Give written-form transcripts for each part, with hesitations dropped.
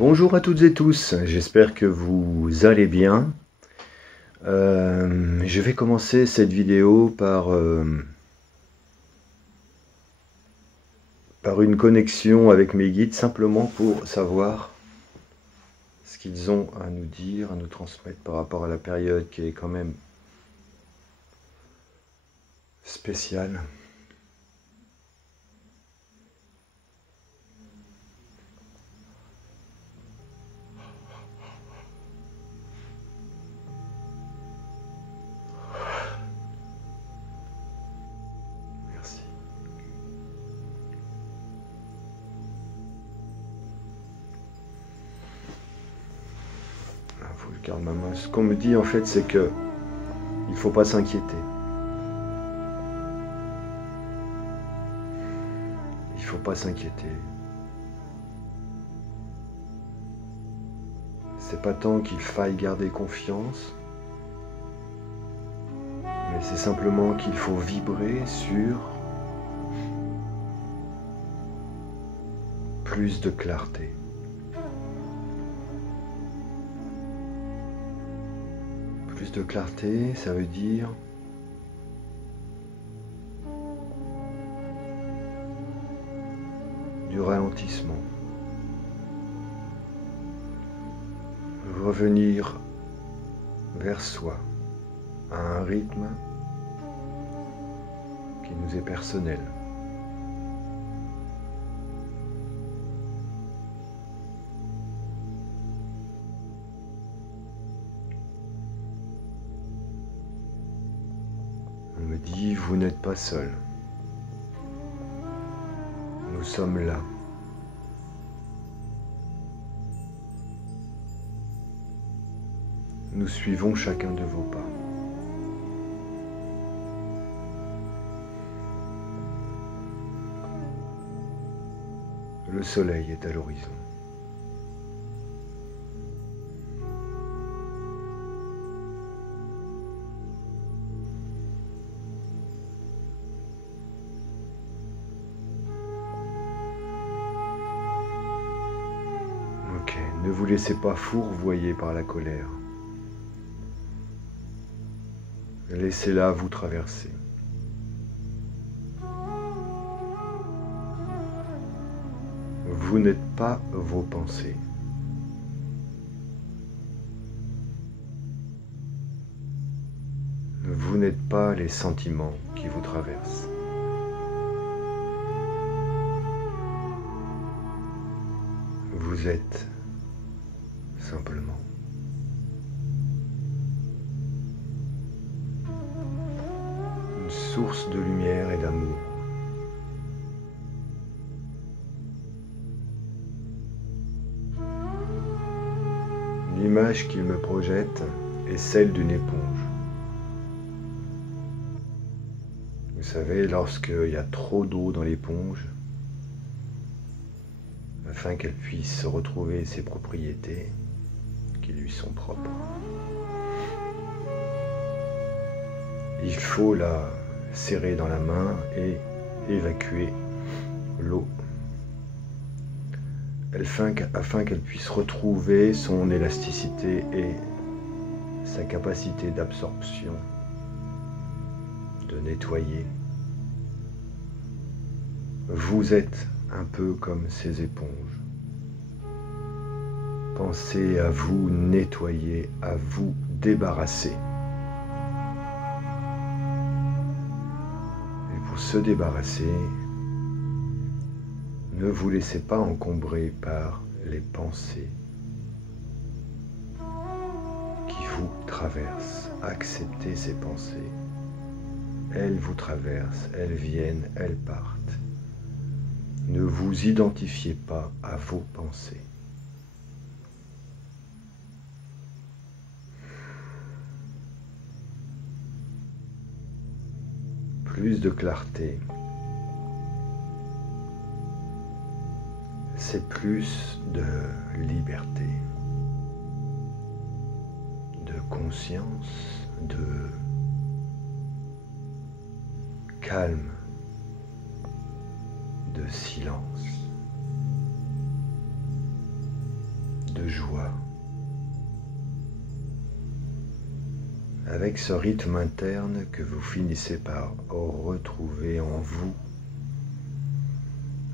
Bonjour à toutes et tous, j'espère que vous allez bien. Je vais commencer cette vidéo par une connexion avec mes guides, simplement pour savoir ce qu'ils ont à nous dire, à nous transmettre par rapport à la période qui est quand même spéciale. Merci. Il faut que je garde ma main. Ce qu'on me dit en fait, c'est que il ne faut pas s'inquiéter. Il ne faut pas s'inquiéter. C'est pas tant qu'il faille garder confiance, mais c'est simplement qu'il faut vibrer sur plus de clarté. Plus de clarté, ça veut dire du ralentissement. Revenir vers soi à un rythme qui nous est personnel. On me dit, vous n'êtes pas seul. Nous sommes là. Nous suivons chacun de vos pas. Le soleil est à l'horizon. Ok, ne vous laissez pas fourvoyer par la colère. Laissez-la vous traverser. Vous n'êtes pas vos pensées. Vous n'êtes pas les sentiments qui vous traversent. Vous êtes simplement une source de lumière et d'amour. L'image qu'il me projette est celle d'une éponge. Vous savez, lorsqu'il y a trop d'eau dans l'éponge, afin qu'elle puisse retrouver ses propriétés qui lui sont propres, il faut la serrer dans la main et évacuer l'eau, afin qu'elle puisse retrouver son élasticité et sa capacité d'absorption, de nettoyer. Vous êtes un peu comme ces éponges. Pensez à vous nettoyer, à vous débarrasser. Et pour se débarrasser, ne vous laissez pas encombrer par les pensées qui vous traversent. Acceptez ces pensées. Elles vous traversent, elles viennent, elles partent. Ne vous identifiez pas à vos pensées. Plus de clarté, c'est plus de liberté, de conscience, de calme, de silence. de joie. Avec ce rythme interne que vous finissez par retrouver en vous,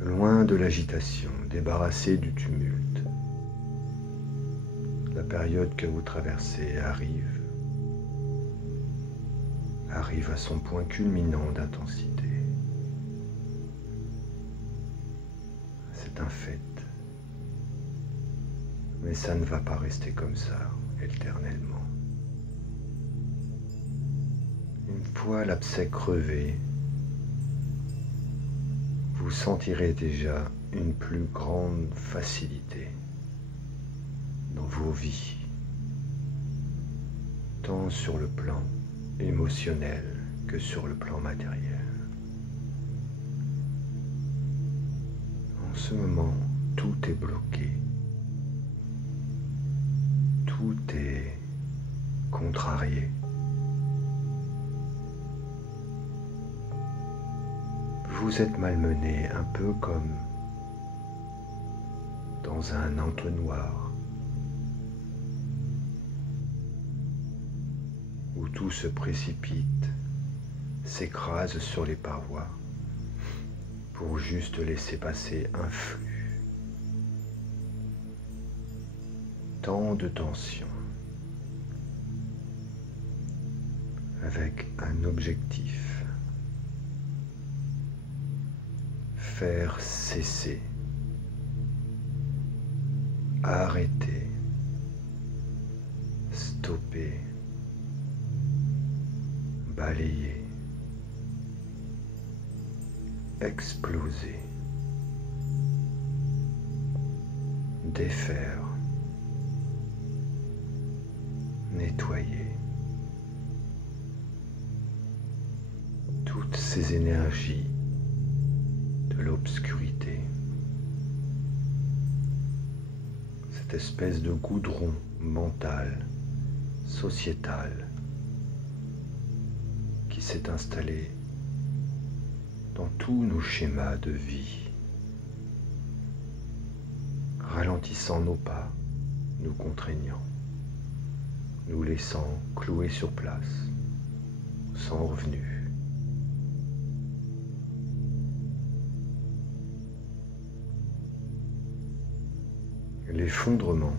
loin de l'agitation, débarrassé du tumulte. La période que vous traversez arrive à son point culminant d'intensité. C'est un fait. Mais ça ne va pas rester comme ça, éternellement. Une fois l'abcès crevé, vous sentirez déjà une plus grande facilité dans vos vies, tant sur le plan émotionnel que sur le plan matériel. En ce moment, tout est bloqué, tout est contrarié. Vous êtes malmené un peu comme dans un entonnoir où tout se précipite, s'écrase sur les parois pour juste laisser passer un flux. Tant de tension avec un objectif. Faire cesser, arrêter, stopper, balayer, exploser, défaire, nettoyer. Toutes ces énergies de l'obscurité, cette espèce de goudron mental, sociétal, qui s'est installé dans tous nos schémas de vie, ralentissant nos pas, nous contraignant, nous laissant clouer sur place, sans revenu. L'effondrement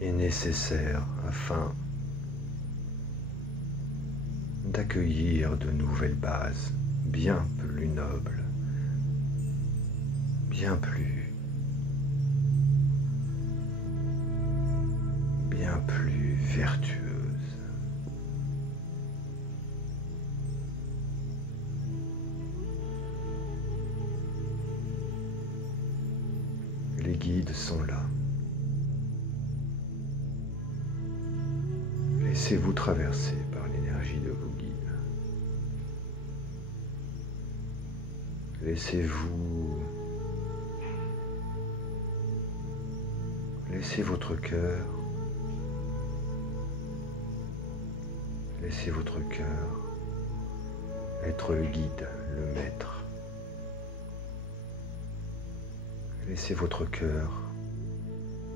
est nécessaire afin d'accueillir de nouvelles bases bien plus nobles, bien plus vertueuses. Les guides sont là. Laissez-vous traverser par l'énergie de vos guides. Laissez votre cœur être le guide, le maître. Laissez votre cœur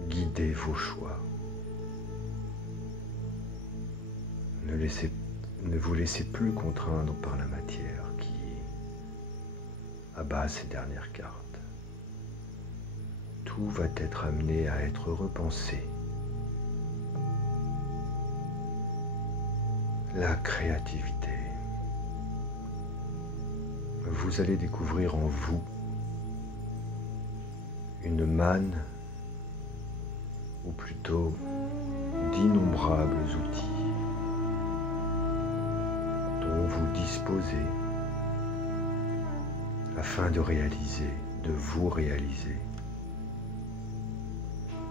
guider vos choix. Ne vous laissez plus contraindre par la matière qui abat ces dernières cartes. Tout va être amené à être repensé. La créativité. Vous allez découvrir en vous une manne, ou plutôt d'innombrables outils dont vous disposez afin de réaliser, de vous réaliser,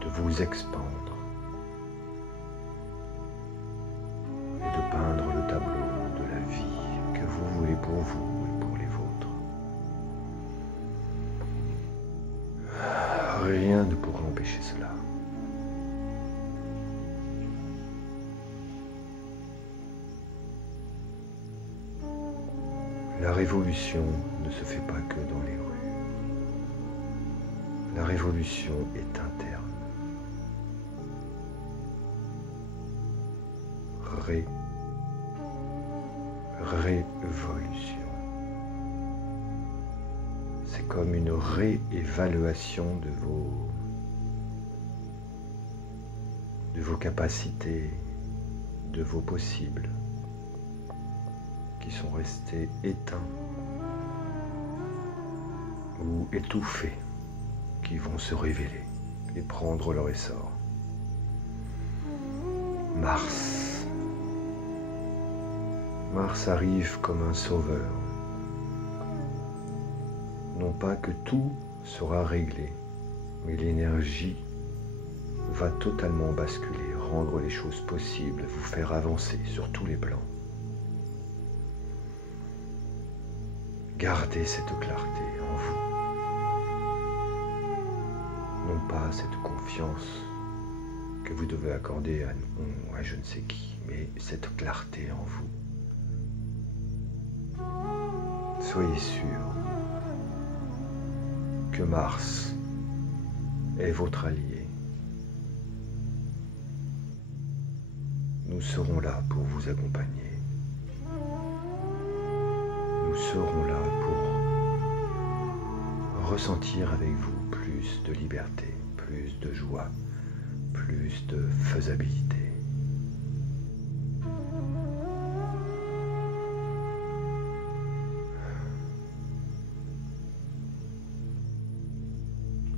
de vous expandre et de peindre le tableau de la vie que vous voulez pour vous et pour les vôtres. Rien ne pourra empêcher cela. La révolution ne se fait pas que dans les rues. La révolution est interne. Révolution. C'est comme une réévaluation de vos capacités, de vos possibles, qui sont restés éteints ou étouffés, qui vont se révéler et prendre leur essor. Mars arrive comme un sauveur. Non pas que tout sera réglé, mais l'énergie va totalement basculer, rendre les choses possibles, vous faire avancer sur tous les plans. Gardez cette clarté en vous. Non pas cette confiance que vous devez accorder à je ne sais qui, mais cette clarté en vous. Soyez sûr que Mars est votre allié. Nous serons là pour vous accompagner. Nous serons là pour ressentir avec vous plus de liberté, plus de joie, plus de faisabilité.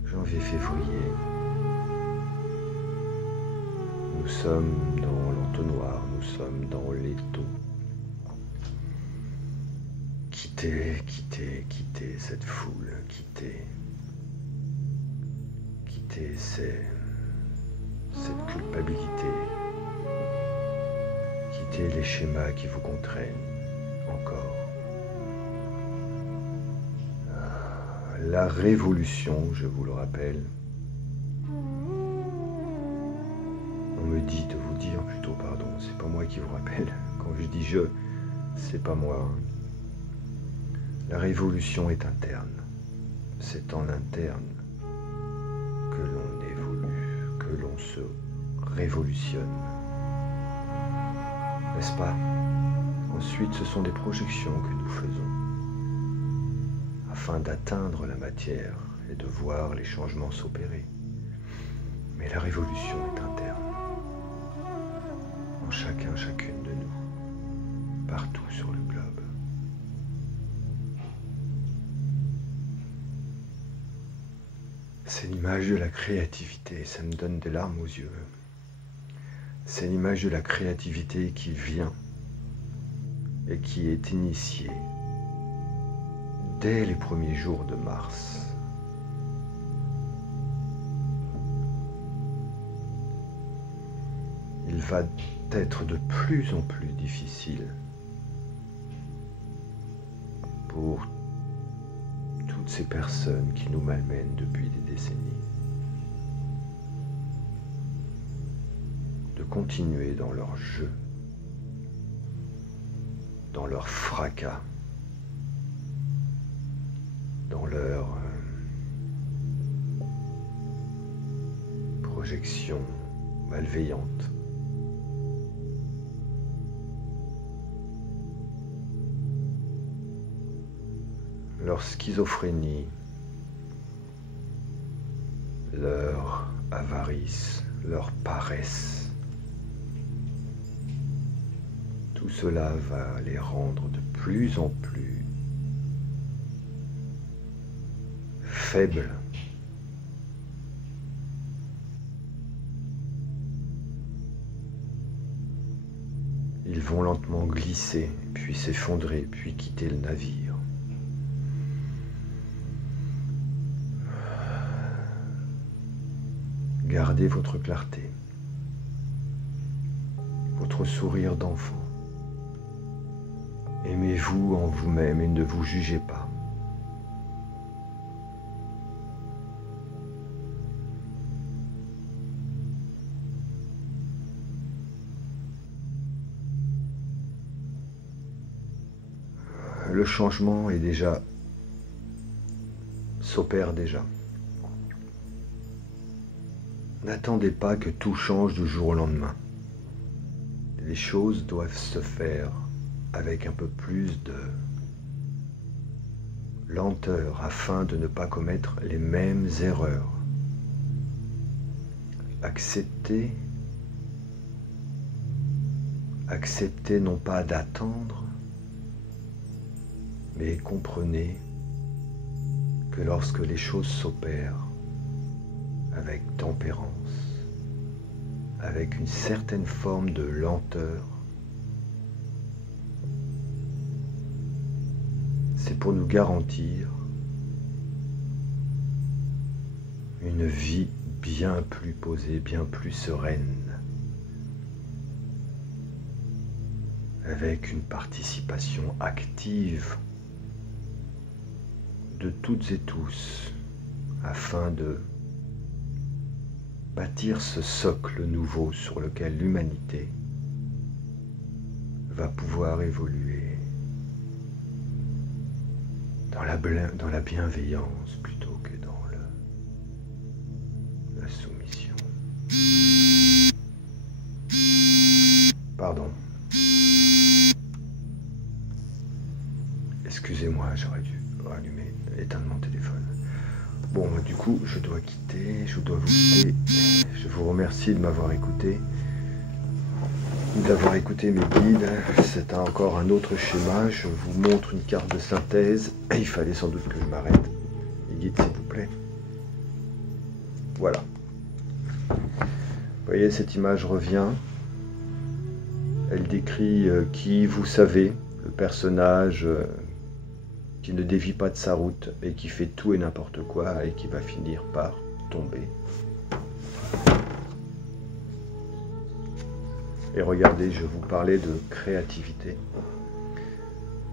Janvier-février, nous sommes dans l'entonnoir, nous sommes dans l'étau. Quittez cette foule, quittez cette culpabilité, quittez les schémas qui vous contraignent encore. La révolution, je vous le rappelle, on me dit de vous dire plutôt, pardon, c'est pas moi qui vous rappelle, quand je dis je, c'est pas moi. La révolution est interne, c'est en interne que l'on évolue, que l'on se révolutionne, n'est-ce pas? Ensuite, ce sont des projections que nous faisons afin d'atteindre la matière et de voir les changements s'opérer. Mais la révolution est interne, en chacun, chacune de nous, partout sur le globe. C'est l'image de la créativité, ça me donne des larmes aux yeux. C'est l'image de la créativité qui vient et qui est initiée dès les premiers jours de Mars. Il va être de plus en plus difficile pour toutes ces personnes qui nous malmènent depuis des décennies de continuer dans leur jeu, dans leur fracas, dans leur projection malveillante. Leur schizophrénie, leur avarice, leur paresse, tout cela va les rendre de plus en plus faibles. Ils vont lentement glisser, puis s'effondrer, puis quitter le navire. Gardez votre clarté, votre sourire d'enfant. Aimez-vous en vous-même et ne vous jugez pas. Le changement s'opère déjà. N'attendez pas que tout change du jour au lendemain. Les choses doivent se faire avec un peu plus de lenteur afin de ne pas commettre les mêmes erreurs. Acceptez non pas d'attendre, mais comprenez que lorsque les choses s'opèrent avec tempérance, avec une certaine forme de lenteur, c'est pour nous garantir une vie bien plus posée, bien plus sereine, avec une participation active de toutes et tous, afin de bâtir ce socle nouveau sur lequel l'humanité va pouvoir évoluer dans la bienveillance plutôt que dans la soumission. Pardon. Excusez-moi, j'aurais dû éteindre mon téléphone. Bon, du coup, je dois vous quitter. Je vous remercie de m'avoir écouté, d'avoir écouté mes guides. C'est encore un autre schéma. Je vous montre une carte de synthèse. Il fallait sans doute que je m'arrête. Les guides, s'il vous plaît. Voilà. Vous voyez, cette image revient. Elle décrit qui vous savez, le personnage qui ne dévie pas de sa route et qui fait tout et n'importe quoi et qui va finir par tomber. Et regardez, je vous parlais de créativité.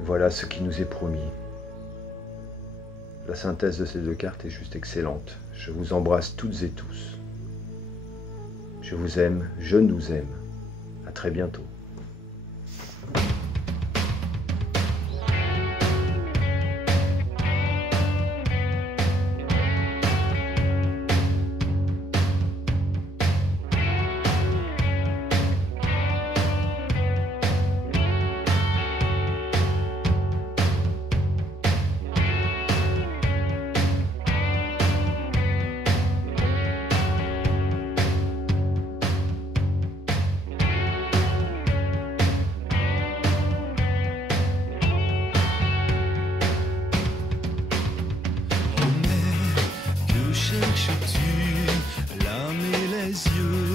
Voilà ce qui nous est promis. La synthèse de ces deux cartes est juste excellente. Je vous embrasse toutes et tous. Je vous aime, je nous aime. À très bientôt. Cherches-tu l'âme et les yeux?